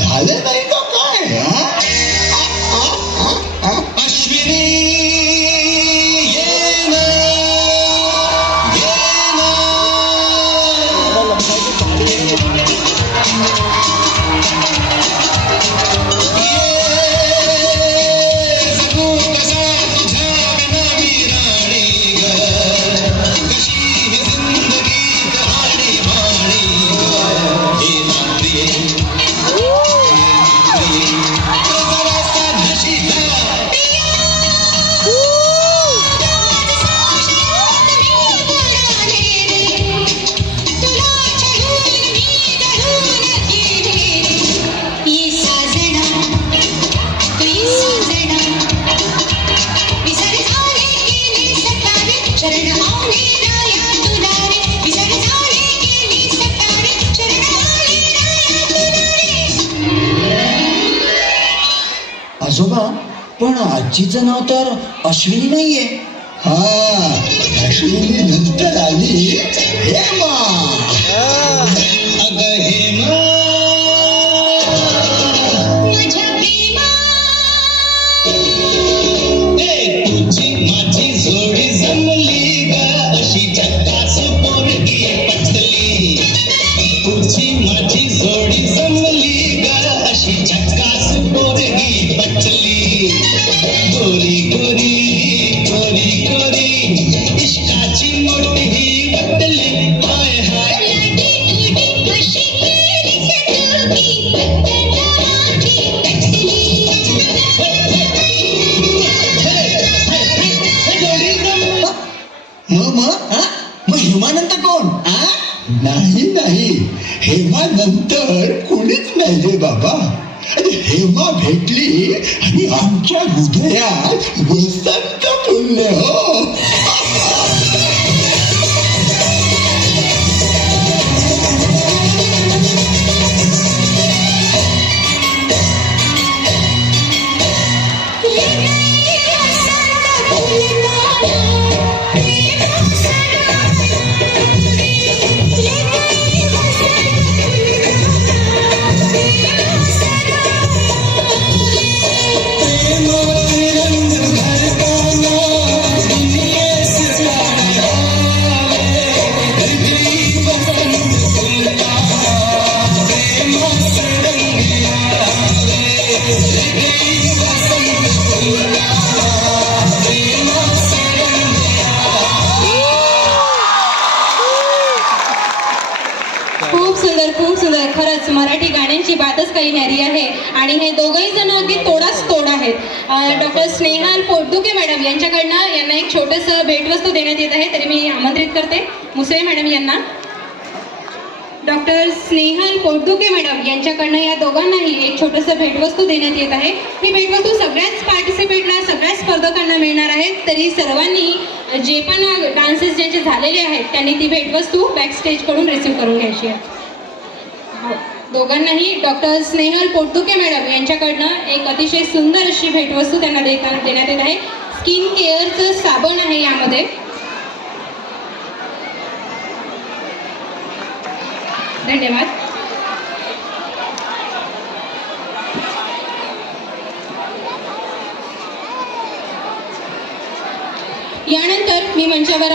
झालं नाही का काय? अश्विनी ये ना, ये ना. आजोबा, पण आजीचं नाव तर अश्विनी नाहीये. हा, अश्विनी नंतर आली हेमा. अगं हेमा, तुझी माझी जोडी जमली ग, अशी झकास पोरगी पटली. तुझी माझी जोडी जमली ग, अशी झकास पोरगी पटली. गोरी गोरी गोरी गोरी इश्काची मोठी ही वाटली. हाय हाय मग हेमानंतर कोण? नाही, हेमा नंतर कोणीच नाही रे बाबा. हेमा भेटली आणि आमच्या हृदयात वसंत फुलले. हो, खूप सुंदर. खरंच मराठी गाण्यांची बातच काही न्यारी आहे. आणि हे दोघंही जण अगदी तोडाच तोड आहेत. डॉक्टर स्नेहाल पोटदुखे मॅडम यांच्याकडनं यांना एक छोटंसं भेटवस्तू देण्यात येत आहे. तरी मी आमंत्रित करते मुसळे मॅडम यांना. डॉक्टर स्नेहाल पोटदुखे मॅडम यांच्याकडनं या दोघांनाही एक छोटंसं भेटवस्तू देण्यात येत आहे. ही भेटवस्तू सगळ्याच पार्टिसिपेंटला, सगळ्याच स्पर्धकांना मिळणार आहे. तरी सर्वांनी जे पण डान्सेस ज्यांचे झालेले आहेत त्यांनी ती भेटवस्तू बॅकस्टेजकडून रिसीव्ह करून घ्यायची आहे. दोघांनाही डॉक्टर स्नेहल पोटदुखे मॅडम यांच्याकडनं एक अतिशय सुंदर अशी भेटवस्तू त्यांना देण्यात येत आहे. स्किन केअरचं साबण आहे यामध्ये. धन्यवाद. यानंतर मी मंचावर